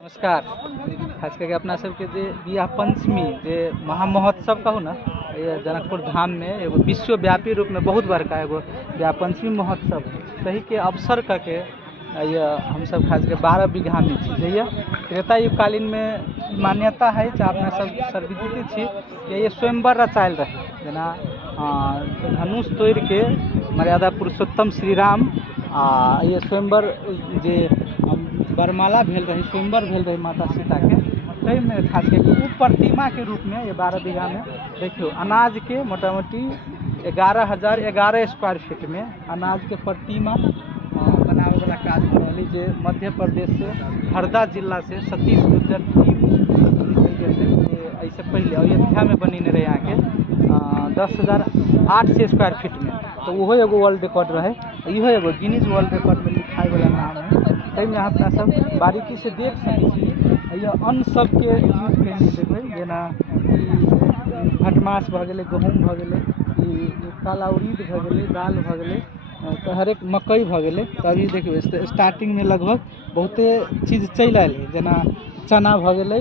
नमस्कार। खास करके अपना सबके जे बियाह पंचमी जे महामहोत्सव कहू ना, ये जनकपुर धाम में एगो विश्वव्यापी रूप में बहुत बड़का एगो बियाह पंचमी महोत्सव है। तही के अवसर करके ये हम सब खास के 12 बीघा में जैया त्रेता युग कालीन में मान्यता है चाहे अपना सब सर्वविदित छी कि ये स्वयंवर रचायल रहे। जेना धनुष तोड़ के मर्यादा पुरुषोत्तम श्री राम ये स्वयंवर जे बरमाला भेल रही, स्वयंवर भेल रही माता सीता के, तई में खास करके उ प्रतिमा के रूप में ये 12 बीघा में देखियो अनाज के मोटा मोटी 11,011 स्क्वायर फीट में अनाज के प्रतिमा बनावे वाला काज कर रही। जे मध्य प्रदेश से हरदा जिला से सतीश गुर्जर टीम ऐसे पहले अयोध्या में बनी रहे यहाँ के 10,800 स्क्वायर फीट में, तो वो एगो वर्ल्ड रिकॉर्ड रहे। इहो एगो गिनीज वर्ल्ड रिकॉर्ड में लिखाए वाला नाम है। तई में अपना सब बारीकी से देख सकते हैं। अन्न सब के यूज कैसे देखबै, जेना भटमास भ गेलै, गहूम भ गेलै, काला उड़ीद भ गेलै, दाल भ गेलै, तो हर एक मकई भ गेलै। तो अभी देखिए स्टार्टिंग में लगभग बहुते चीज चल आयल है, जेना चना भ गेलै,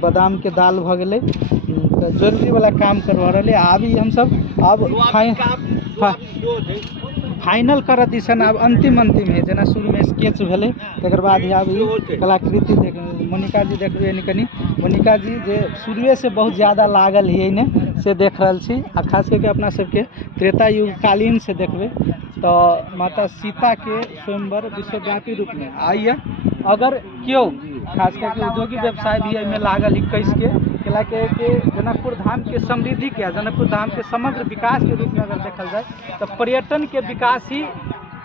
बादाम के दाल भ गेलै, तो ज्वेलरी वाला काम करवा रहे। अभी हम सब अब फाइनल करत दिसन अब अंतिम है। जेना शुरू में स्केच भेले, तकर बाद अब कलाकृति देख मोनिका जी देखबे कनी मोनिका जी जे शुरुए से बहुत ज़्यादा लागल है ने से देख रहल छी। आ खास करके अपना सबके त्रेता युग कालीन से देखबे तो माता सीता के स्वयंवर विश्वव्यापी रूप में आइए। अगर क्यों खास करके उद्योगिक व्यवसाय भी में लागल 21 के जनकपुर धाम के समृद्धि के जनकपुर धाम के समग्र विकास के रूप में अगर देखल जाए तो पर्यटन के विकास ही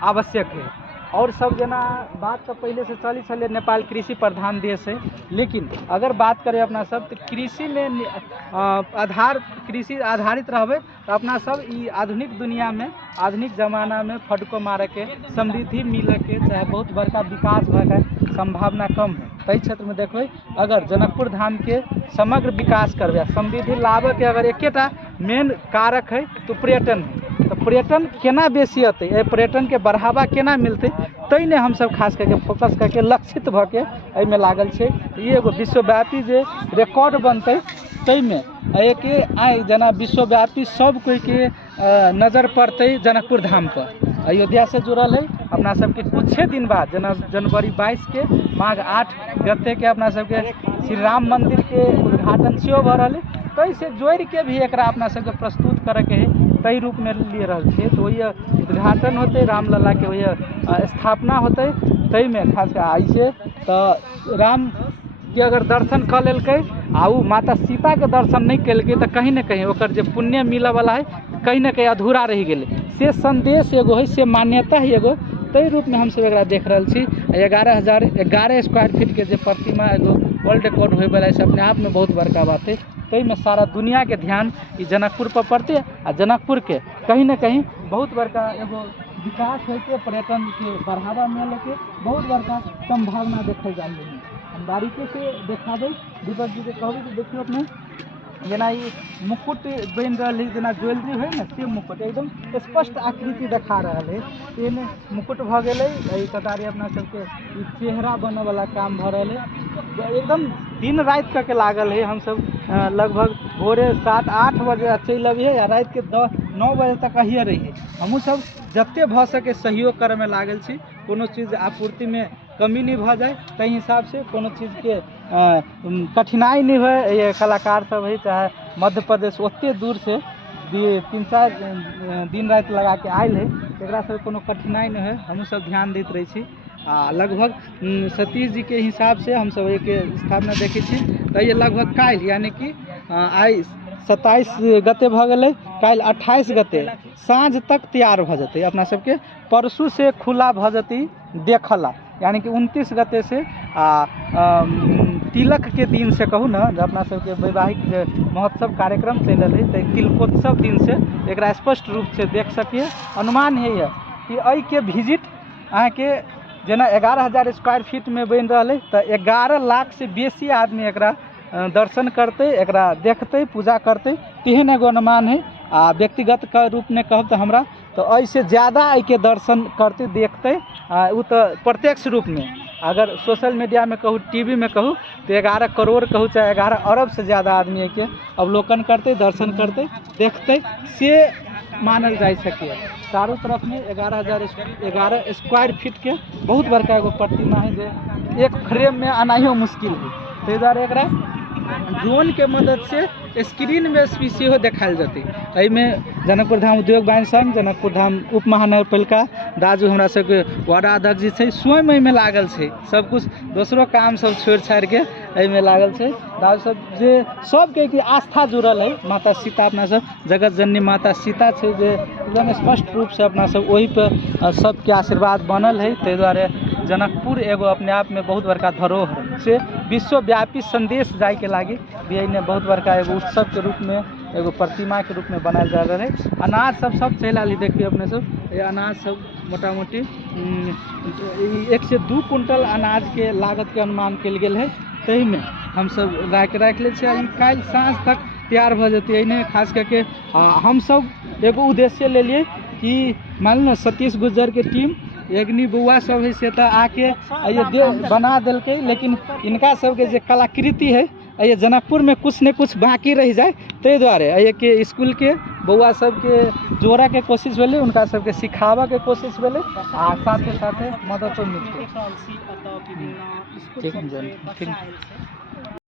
आवश्यक है। और सब जना बात तो पहले से चली चले, नेपाल कृषि प्रधान देश है, लेकिन अगर बात करें अपना सब तो कृषि में कृषि आधारित रहबे तो अपना सब ई आधुनिक दुनिया में आधुनिक जमाना में फटको मारे के समृद्धि मिले के चाहे बहुत बड़का विकास भए संभावना कम है। कई क्षेत्र में देखबे अगर जनकपुर धाम के समग्र विकास करबे समृद्धि लावे के अगर एकेटा मेन कारक है तो पर्यटन है। तो पर्यटन केना बेसी अतै, पर्यटन के बढ़ावा केना मिलते, तई ने हम सब खास करके फोकस करके लक्षित भ के एहिमे लागल छै। ये एगो विश्वव्यापी जे रिकॉर्ड बनते, तई में एक आइ जना विश्वव्यापी सब कोई के नजर पड़ते जनकपुर धाम पर। अयोध्या से जुड़ल है अपना सबके कुछ दिन बाद जनवरी 22 के माघ 8 गते के अपना सबके श्री राम मंदिर के उद्घाटन सेहो भ रहा है। तई से जोड़ के भी एक अपना सबके प्रस्तुत करे के है, तई रूप में ले रहा है। तो वही उद्घाटन होते रामलला के, वही स्थापना होते। तई में खास ऐसे तो राम के अगर दर्शन कर लेलकै आ उ माता सीता के दर्शन नहीं कलकै तो कहीं ना कहीं ओकर जे पुण्य मिले वाला है कहीं ना कहीं अधूरा रह गेलै। से संदेश एगो है, से मान्यता है एगो। तई रूप में हम सब एकरा देख रहल छी। 11,011 स्क्वायर फीट के जे प्रतिमा एगो वर्ल्ड रिकॉर्ड होय वाला है, अपने आप में बहुत बड़का बात है। तई में सारा दुनिया के ध्यान ई जनकपुर पर पड़ते आ जनकपुर के कहीं ना कहीं बहुत बड़का एगो विकास होते, पर्यटन के बढ़ावा मिले के बहुत बड़का संभावना देखल जा रही है। हम बारीकी से देखा दे दीपक जी के कहबे कि देखियो अपने जेना ई मुकुट बन रहा है, जेना ज्वेलरी है ना से मुकुट एकदम स्पष्ट आकृति देखा रहा है। एने मुकुट भ गेलै, कतारी अपना सबके चेहरा बने वाला काम भ रहा है। एकदम दिन रात करके लागल है। हम सब लगभग भोरे 7-8 बजे चल अबिए या रात के 9 बजे तक अहिए रहिए। हमहूँ सब जते भ सके सहयोग करे में लागल छी, कोनो चीज आपूर्ति में कमी नहीं भ जाए, तई हिसाब से कोनो चीज के कठिनाई नहीं हो। ये कलाकार सब है चाहे मध्य प्रदेश ओते दूर से 3-4 दिन रात लगा के आयल है, एकरा सब कोनो कठिनाई नहीं है। हमहूँ सब ध्यान देते रहे छी। लगभग सतीश जी के हिसाब से हम सब एक स्थापना देखे छी। तो ये लगभग काल यानी कि आई 27 गते भ गेलै, काल 28 गते साँझ तक तैयार भ जते। अपना सबके परसू से खुला भ जती देखला, यानी कि 29 गते से तिलक के दिन से कहू ना, जब अपना सबके वैवाहिक महोत्सव कार्यक्रम चल रहे तो तिलकोत्सव दिन से एक स्पष्ट रूप से देख सकिए। अनुमान है कि अई के विजिट अहाँ के जेना 11,000 स्क्वायर फीट में बन रहा है, तो 11 लाख से बेसी आदमी एकरा दर्शन करते, एकरा देखते, पूजा करते, तेहन एगो अनुमान है। व्यक्तिगत का रूप में कहब तो हमरा तो ऐसे ज़्यादा के दर्शन करते देखते, वो तो प्रत्यक्ष रूप में अगर सोशल मीडिया में कहूँ, टीवी में कहूँ तो 11 करोड़ कहूँ चाहे 11 अरब से ज़्यादा आदमी के अवलोकन करते, दर्शन करते, देखते से मानल जा सके। चारों तरफ में 11 स्क्वायर फीट के बहुत बड़का एगो प्रतिमा है जो एक फ्रेम में आना मुश्किल है। ताहि दुआरे एकरा ड्रोन के मदद से स्क्रीन में सेहो देखायल जेतै। एहिमे जनकपुर धाम उद्योग वाणिज्य संघ, जनकपुर धाम उप महानगरपालिका दाजू हमरा सबके वार्ड अध्यक्ष जी छै, स्वयं एहिमे लागल छै, सब कुछ दोसरो काम सब छोड़ि छाड़ि के एहिमे लागल छै। दाजू सब जे सबके की आस्था जुड़ल है माता सीता, अपना सब जगत जननी माता सीता छै जे एकदम स्पष्ट रूप से अपना सब ओहि पे सबके आशीर्वाद बनल है। ताहि दुआरे जनकपुर एगो अपने आप में बहुत बड़का धरोहर से विश्वव्यापी संदेश जाए के लागी भी ने बहुत बड़का एगो उत्सव के रूप में, एगो प्रतिमा के रूप में बनायल जा रहा है। अनाज सब चल आली, देखिए अपने सब ये अनाज सब मोटा मोटी 1 से 2 कुंटल अनाज के लागत के अनुमान कल गेल है। तही में हम सब राख ले कल साँझ तक तैयार भ जेतै। ने खास करके हम सब एगो उद्देश्य ले लिए कि मान लो सतीश गुर्जर के टीम एगनी बउआ सब है से तो आके ये बना दिल्के, लेकिन इनका सबके जे कलाकृति है ये जनकपुर में कुछ न कुछ बाकी रह जाए। ताहि दुआरे ये के स्कूल के बउआ सबके जोड़ा के कोशिश भेलै, उनका सबके सिखावा के कोशिश भेलै आ साथे साथे मददो मिलतै। ठीक है।